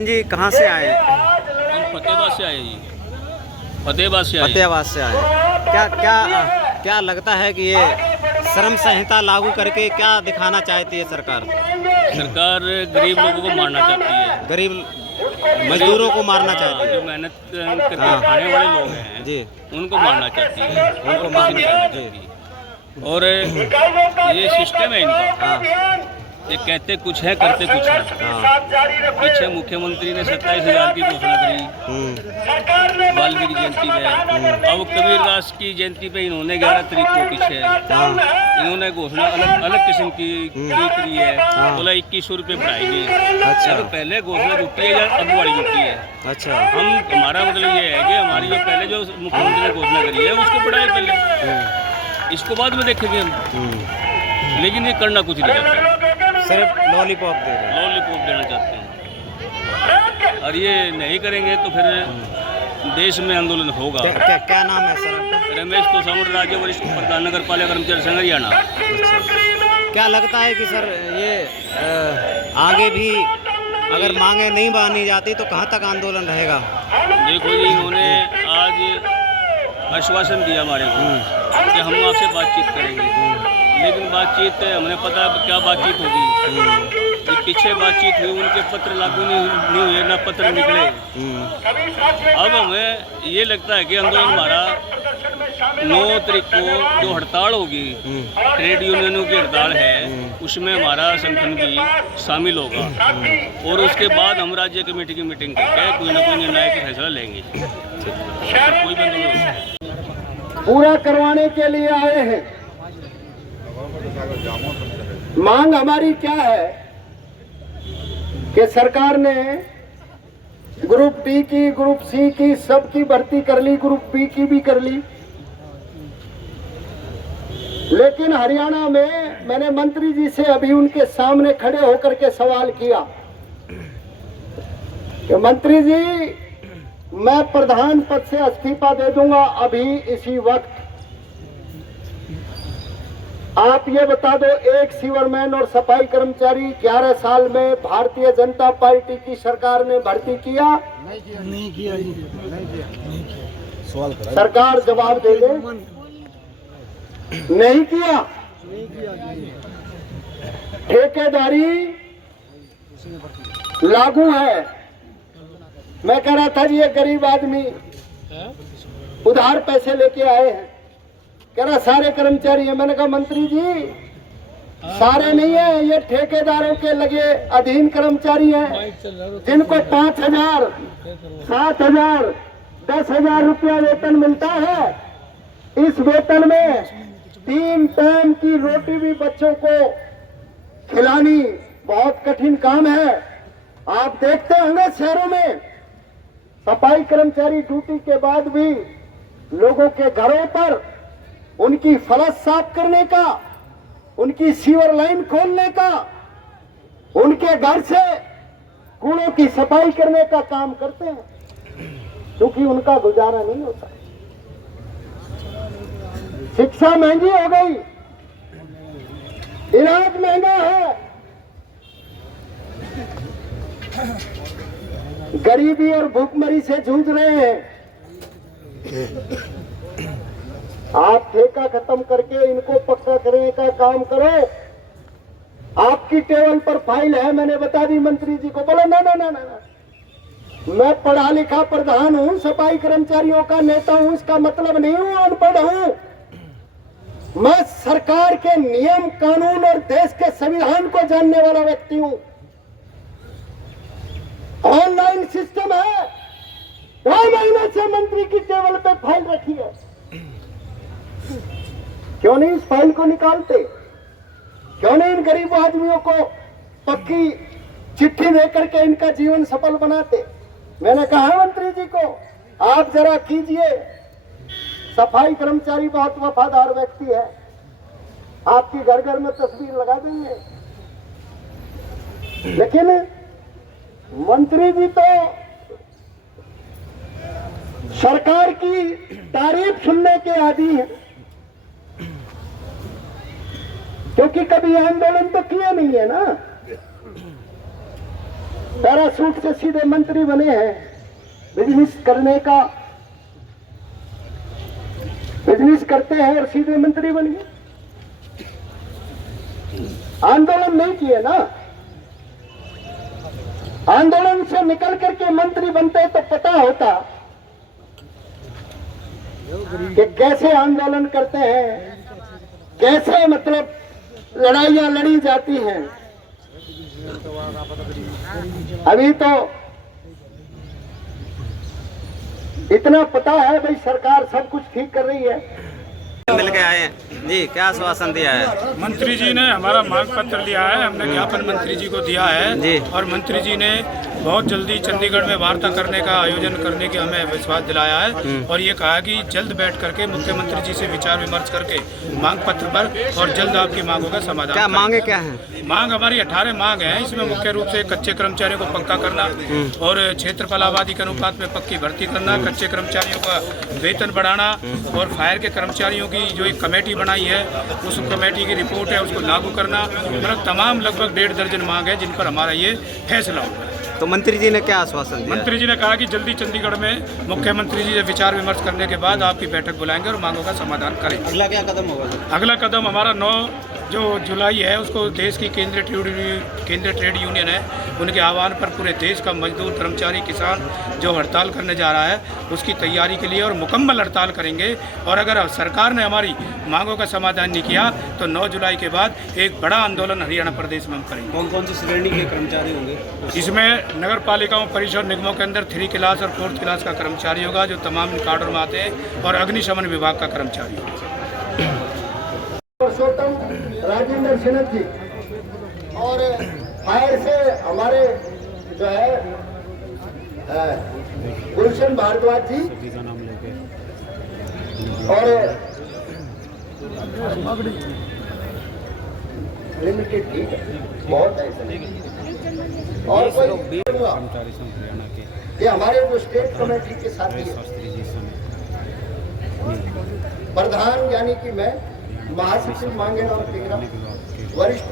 जी कहाँ से आए? हम फतेहाबाद से आए जी। फतेहाबाद से आए। फतेहाबाद से आए। क्या क्या क्या लगता है कि ये श्रम संहिता लागू करके क्या दिखाना चाहती है सरकार? सरकार गरीब लोगों को मारना चाहती है। गरीब मजदूरों को मारना चाहती जो है। मेहनत करके खाने वाले लोग हैं जी, उनको मारना चाहती है। उनको मारना चाहती चाहती है। और ये सिस्टम है इनका। हाँ ये कहते कुछ है करते कुछ है। हाँ। पीछे मुख्यमंत्री ने 27,000 की घोषणा करी वाल्मीकि जयंती में। अब कबीरदास की जयंती पे इन्होंने 11 तारीख को पीछे इन्होंने घोषणा अलग अलग किस्म की करी है। बोला 2100 रुपये बढ़ाएंगे। अच्छा। तो पहले घोषणा जुटी है या अब वाली जुटी है? अच्छा। हमारा मतलब ये है कि हमारी जो पहले जो मुख्यमंत्री ने घोषणा करी है उसको बढ़ाए पहले, इसको बाद में देखेंगे हम। लेकिन ये करना कुछ नहीं चाहते, सिर्फ लॉलीपॉप दे रहे हैं। लॉलीपॉप देना चाहते हैं। और ये नहीं करेंगे तो फिर देश में आंदोलन होगा। क्या नाम है सर? रमेश तोसामुड़, राज्य वरिष्ठ प्रधान नगर पालिका कर्मचारी संघ हरियाणा। क्या लगता है कि सर ये आगे भी अगर मांगे नहीं मानी जाती तो कहाँ तक आंदोलन रहेगा? देखो जी, इन्होंने आज आश्वासन दिया हमारे को कि हम आपसे बातचीत करेंगे, लेकिन बातचीत हमने पता क्या बातचीत होगी। ये पीछे बातचीत हुई, उनके पत्र लागू नहीं हुए, ना पत्र निकले। अब हमें ये लगता है कि आंदोलन हमारा 9 तारीख को जो हड़ताल होगी, ट्रेड यूनियनों की हड़ताल है, उसमें हमारा संगठन भी शामिल होगा। और उसके बाद हम राज्य कमेटी की मीटिंग करके कोई ना कोई निर्णायक फैसला लेंगे। कोई बंद नहीं पूरा करवाने के लिए आए हैं। मांग हमारी क्या है कि सरकार ने ग्रुप डी की, ग्रुप सी की, सबकी भर्ती कर ली, ग्रुप बी की भी कर ली। लेकिन हरियाणा में मैंने मंत्री जी से अभी उनके सामने खड़े होकर के सवाल किया कि मंत्री जी, मैं प्रधान पद से इस्तीफा दे दूंगा अभी इसी वक्त। आप ये बता दो, एक सीवरमैन और सफाई कर्मचारी 11 साल में भारतीय जनता पार्टी की सरकार ने भर्ती किया? नहीं किया। सरकार जवाब दे दे। नहीं किया। ठेकेदारी लागू है। मैं कह रहा था जी, ये गरीब आदमी उधार पैसे लेके आए हैं, कह रहा सारे कर्मचारी है। मैंने कहा मंत्री जी, सारे नहीं है, ये ठेकेदारों के लगे अधीन कर्मचारी हैं जिनको 5,000, 7,000, 10,000 रुपया वेतन मिलता है। इस वेतन में 3 टाइम की रोटी भी बच्चों को खिलानी बहुत कठिन काम है। आप देखते होंगे शहरों में सफाई कर्मचारी ड्यूटी के बाद भी लोगों के घरों पर उनकी फलश साफ करने का, उनकी सीवर लाइन खोलने का, उनके घर से कूड़ों की सफाई करने का काम करते हैं, क्योंकि उनका गुजारा नहीं होता। शिक्षा महंगी हो गई, इलाज महंगा है, गरीबी और भूखमरी से जूझ रहे हैं। आप ठेका खत्म करके इनको पक्का करने का काम करो। आपकी टेबल पर फाइल है, मैंने बता दी मंत्री जी को। बोला ना ना ना ना, मैं पढ़ा लिखा प्रधान हूं, सफाई कर्मचारियों का नेता हूं, इसका मतलब नहीं हूं अनपढ़ हूं। मैं सरकार के नियम कानून और देश के संविधान को जानने वाला व्यक्ति हूं। ऑनलाइन सिस्टम है, 2 महीने से मंत्री की टेबल पे फाइल रखी है। क्यों नहीं इस फाइल को निकालते? क्यों नहीं इन गरीब आदमियों को पक्की चिट्ठी देकर के इनका जीवन सफल बनाते? मैंने कहा मंत्री जी को, आप जरा कीजिए। सफाई कर्मचारी बहुत वफादार व्यक्ति है, आपकी घर घर में तस्वीर लगा देंगे। लेकिन मंत्री जी तो सरकार की तारीफ सुनने के आदी हैं, क्योंकि कभी आंदोलन तो किया नहीं है ना। पैरासूट से सीधे मंत्री बने हैं, बिजनेस करते हैं और सीधे मंत्री बन गए। आंदोलन नहीं किए ना, आंदोलन से निकल करके मंत्री बनते तो पता होता कि कैसे आंदोलन करते हैं, कैसे मतलब लड़ाइयां लड़ी जाती हैं। अभी तो इतना पता है भाई, सरकार सब कुछ ठीक कर रही है। मिल के आए हैं जी, क्या आश्वासन दिया है? मंत्री जी ने हमारा मांग पत्र लिया है, हमने ज्ञापन मंत्री जी को दिया है जी। और मंत्री जी ने बहुत जल्दी चंडीगढ़ में वार्ता करने का आयोजन करने के हमें विश्वास दिलाया है और ये कहा कि जल्द बैठ करके मुख्यमंत्री जी से विचार विमर्श करके मांग पत्र पर और जल्द आपकी मांगों का समाधान क्या करेंगे। मांगे क्या हैं? मांग हमारी 18 मांग है। इसमें मुख्य रूप से कच्चे कर्मचारियों को पक्का करना और क्षेत्रफल आबादी के अनुपात में पक्की भर्ती करना, कच्चे कर्मचारियों का वेतन बढ़ाना और फायर के कर्मचारियों की जो एक कमेटी बनाई है उस कमेटी की रिपोर्ट है उसको लागू करना, मतलब तमाम लगभग 1.5 दर्जन मांग है जिन पर हमारा ये फैसला हुआ है। तो मंत्री जी ने क्या आश्वासन दिया? मंत्री जी ने कहा कि जल्दी चंडीगढ़ में मुख्यमंत्री जी से विचार विमर्श करने के बाद आपकी बैठक बुलाएंगे और मांगों का समाधान करेंगे। अगला क्या कदम होगा? अगला कदम हमारा 9 जो जुलाई है उसको देश की केंद्रीय ट्रेड यूनियन है उनके आह्वान पर पूरे देश का मजदूर, कर्मचारी, किसान जो हड़ताल करने जा रहा है उसकी तैयारी के लिए और मुकम्मल हड़ताल करेंगे। और अगर सरकार ने हमारी मांगों का समाधान नहीं किया तो 9 जुलाई के बाद एक बड़ा आंदोलन हरियाणा प्रदेश में हम करेंगे। कौन कौन सी श्रेणी के कर्मचारी होंगे? इसमें नगर पालिकाओं, परिषद, निगमों के अंदर 3 क्लास और 4th क्लास का कर्मचारी होगा जो तमाम काडर में आते हैं और अग्निशमन विभाग का कर्मचारी होगा। पुरुषोत्तम राजेंद्र सिन्हा जी और फायर से हमारे जो है गुलशन भारद्वाज जी और लिमिटेड, ठीक है, बहुत ऐसे और कोई ये हमारे जो स्टेट कमेटी के साथी है, प्रधान यानी कि मैं, महासचिव मांगेराम टिंगरा, वरिष्ठ